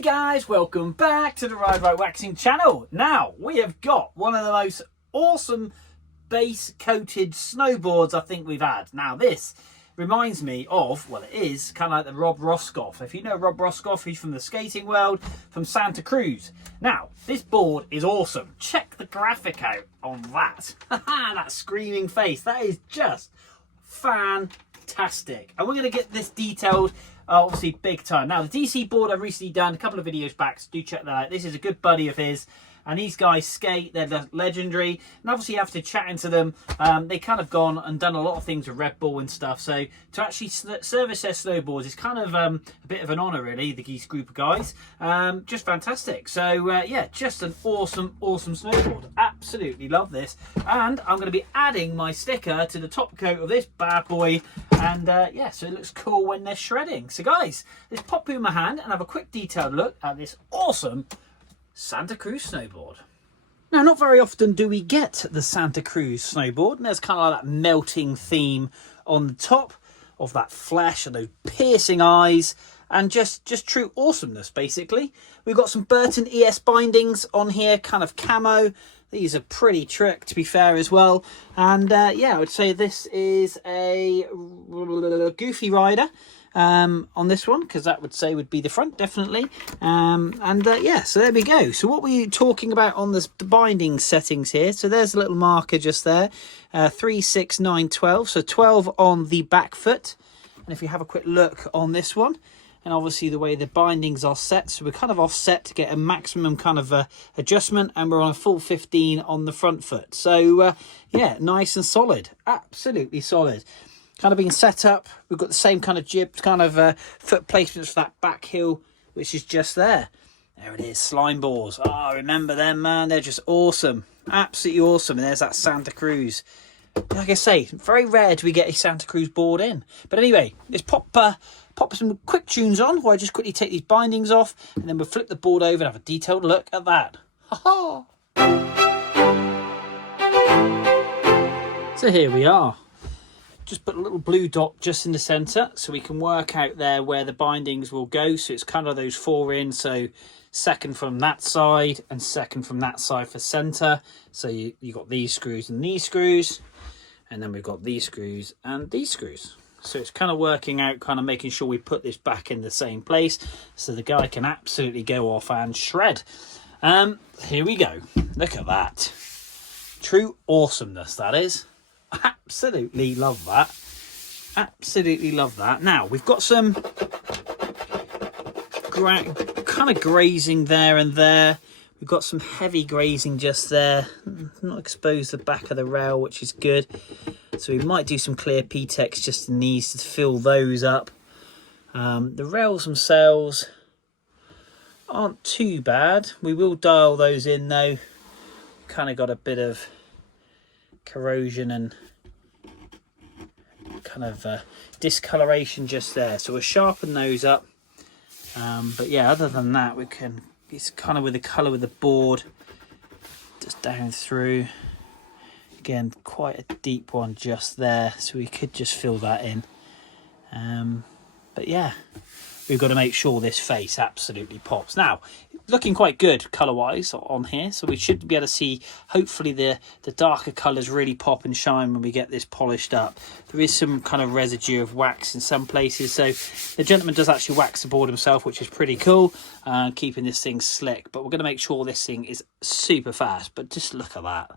Hey guys, welcome back to the Ride Right Waxing channel. Now, we have got one of the most awesome base coated snowboards I think we've had. Now this reminds me of, well, it is kind of like the Rob Roskopp. If you know Rob Roskopp, he's from the skating world, from Santa Cruz. Now, this board is awesome. Check the graphic out on that. That screaming face, that is just fantastic. And we're going to get this detailed obviously big time. Now the DC board I've recently done a couple of videos back, so do check that out. This is a good buddy of his, and these guys skate, they're legendary, and obviously after chatting to them, they kind of gone and done a lot of things with Red Bull and stuff, so to actually service their snowboards is kind of a bit of an honour really, the Geese group of guys. Just fantastic. So yeah, just an awesome snowboard. Absolutely love this, and I'm going to be adding my sticker to the top coat of this bad boy, and yeah, so it looks cool when they're shredding. So guys, let's pop it in my hand and have a quick detailed look at this awesome Santa Cruz snowboard. Now, not very often do we get the Santa Cruz snowboard, and there's kind of like that melting theme on the top of that flesh and those piercing eyes, and just true awesomeness basically. We've got some Burton ES bindings on here, kind of camo. These are pretty trick, to be fair, as well. And yeah, I would say this is a Goofy Rider on this one, because that would be the front, definitely. Yeah, so there we go. So what were you talking about on the binding settings here? So there's a little marker just there, 3, 6, 9, 12. So 12 on the back foot. And if you have a quick look on this one, and obviously the way the bindings are set, so we're kind of offset to get a maximum kind of adjustment, and we're on a full 15 on the front foot. So yeah, nice and solid, absolutely solid. Kind of being set up, we've got the same kind of jib, kind of foot placements for that back heel, which is just there. There it is, slime balls. Oh, remember them, man, they're just awesome, absolutely awesome. And there's that Santa Cruz. Like I say, very rare do we get a Santa Cruz board in. But anyway, let's pop some quick tunes on while I just quickly take these bindings off, and then we'll flip the board over and have a detailed look at that. Ha ha! So here we are. Just put a little blue dot just in the centre so we can work out there where the bindings will go. So it's kind of those 4 in, so second from that side and second from that side for centre. So you got these screws and these screws, and then we've got these screws and these screws. So it's kind of working out, kind of making sure we put this back in the same place so the guy can absolutely go off and shred. Here we go. Look at that. True awesomeness, that is. Absolutely love that. Absolutely love that. Now, we've got some kind of grazing there and there. We've got some heavy grazing just there. Not exposed the back of the rail, which is good. So we might do some clear P-Tex just in these to fill those up. The rails themselves aren't too bad. We will dial those in though. Kind of got a bit of corrosion and kind of discoloration just there. So we'll sharpen those up. But yeah, other than that, we can, it's kind of with the colour of the board, just down through. Again, quite a deep one just there, so we could just fill that in. But yeah, we've got to make sure this face absolutely pops. Now, looking quite good colour-wise on here, so we should be able to see, hopefully, the darker colours really pop and shine when we get this polished up. There is some kind of residue of wax in some places, so the gentleman does actually wax the board himself, which is pretty cool, keeping this thing slick. But we're going to make sure this thing is super fast. But just look at that.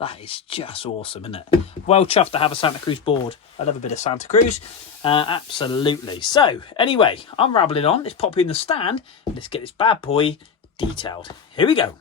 That is just awesome, isn't it? Well chuffed to have a Santa Cruz board. I love a bit of Santa Cruz. Absolutely. So, anyway, I'm rambling on. Let's pop you in the stand. And let's get this bad boy detailed. Here we go.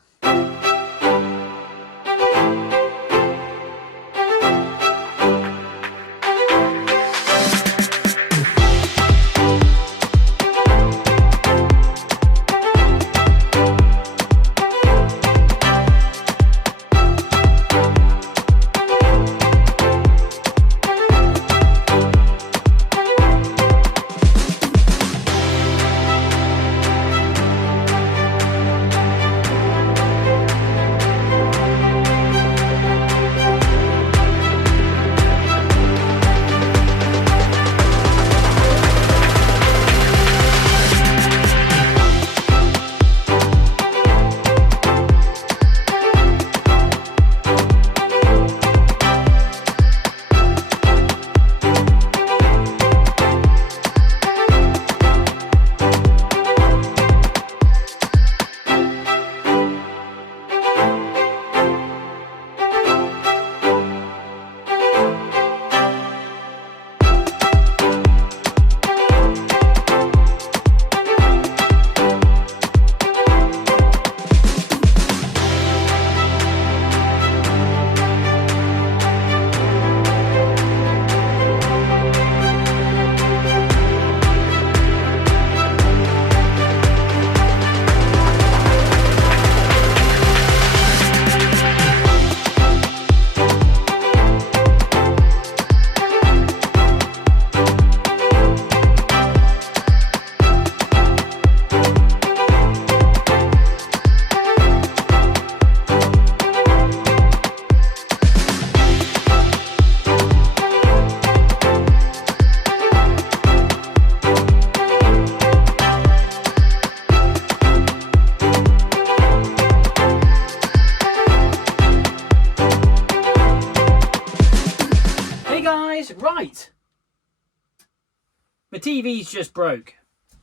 My TV's just broke.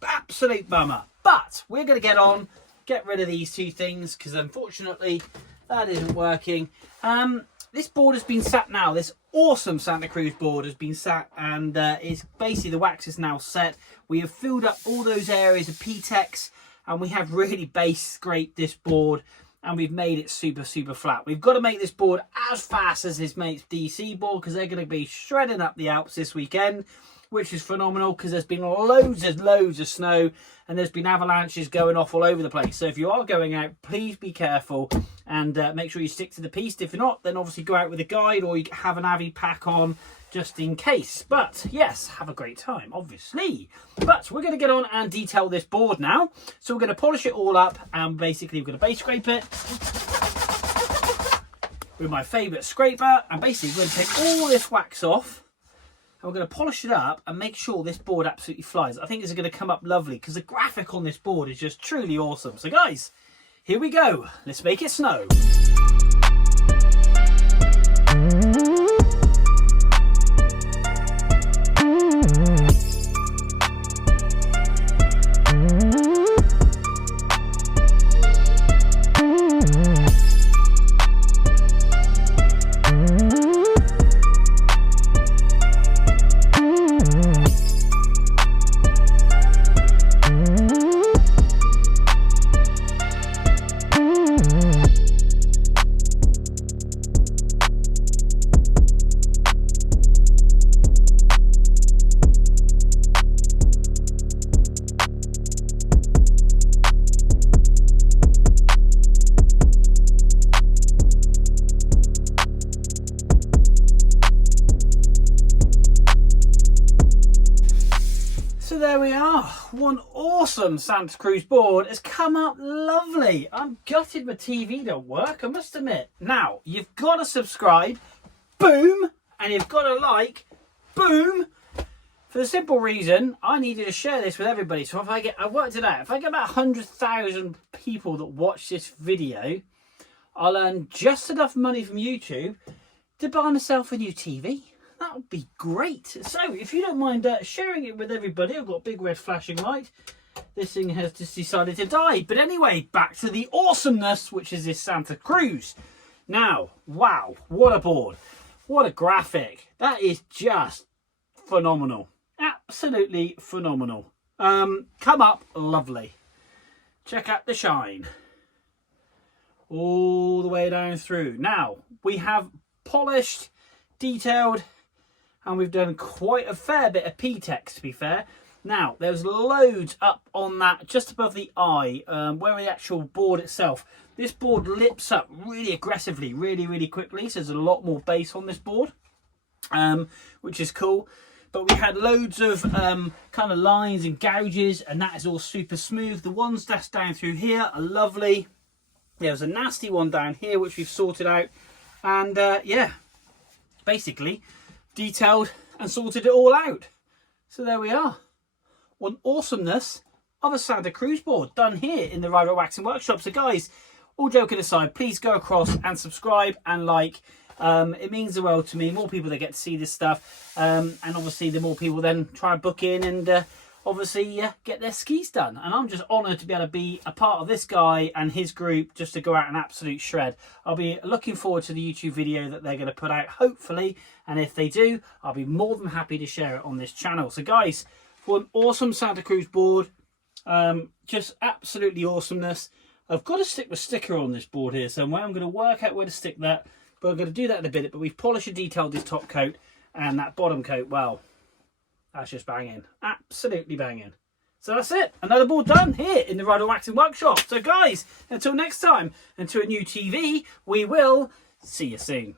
Absolute bummer. But we're going to get rid of these two things because unfortunately that isn't working. This board has been sat now. This awesome Santa Cruz board has been sat, and it's basically the wax is now set. We have filled up all those areas of P-Tex, and we have really base scraped this board, and we've made it super flat. We've got to make this board as fast as his mate's DC board because they're going to be shredding up the Alps this weekend, which is phenomenal because there's been loads of snow and there's been avalanches going off all over the place. So if you are going out, please be careful and make sure you stick to the piste. If you're not, then obviously go out with a guide or you have an Avi pack on just in case. But yes, have a great time, obviously. But we're going to get on and detail this board now. So we're going to polish it all up and basically we're going to base scrape it with my favourite scraper. And basically we're going to take all this wax off. And we're going to polish it up and make sure this board absolutely flies. I think this is going to come up lovely because the graphic on this board is just truly awesome. So guys, here we go. Let's make it snow. So there we are, one awesome Santa Cruz board has come up lovely. I'm gutted my TV don't work, I must admit. Now, you've got to subscribe, boom, and you've got to like, boom, for the simple reason I needed to share this with everybody. So if I worked it out, if I get about 100,000 people that watch this video, I'll earn just enough money from YouTube to buy myself a new TV. That would be great. So if you don't mind sharing it with everybody, I've got a big red flashing light. This thing has just decided to die. But anyway, back to the awesomeness, which is this Santa Cruz. Now, wow, what a board. What a graphic. That is just phenomenal. Absolutely phenomenal. Come up lovely. Check out the shine. All the way down through. Now, we have polished, detailed, and we've done quite a fair bit of P-Tex, to be fair. Now, there's loads up on that, just above the eye, where the actual board itself. This board lips up really aggressively, really quickly. So there's a lot more base on this board, which is cool. But we had loads of kind of lines and gouges, and that is all super smooth. The ones that's down through here are lovely. There's a nasty one down here, which we've sorted out. And yeah, basically detailed and sorted it all out. So there we are. One awesomeness of a Santa Cruz board done here in the Rival Waxing Workshop. So guys, all joking aside, please go across and subscribe and like. It means the world to me. More people that get to see this stuff, and obviously the more people then try and book in and obviously get their skis done. And I'm just honoured to be able to be a part of this guy and his group, just to go out an absolute shred. I'll be looking forward to the YouTube video that they're going to put out, hopefully, and if they do, I'll be more than happy to share it on this channel. So guys, for an awesome Santa Cruz board, just absolutely awesomeness. I've got to stick the sticker on this board here somewhere. I'm going to work out where to stick that, but I'm going to do that in a bit. But we've polished and detailed this top coat, and that bottom coat, well, that's just banging. Absolutely banging. So that's it. Another board done here in the Rival Waxing Workshop. So guys, until next time, and to a new TV, we will see you soon.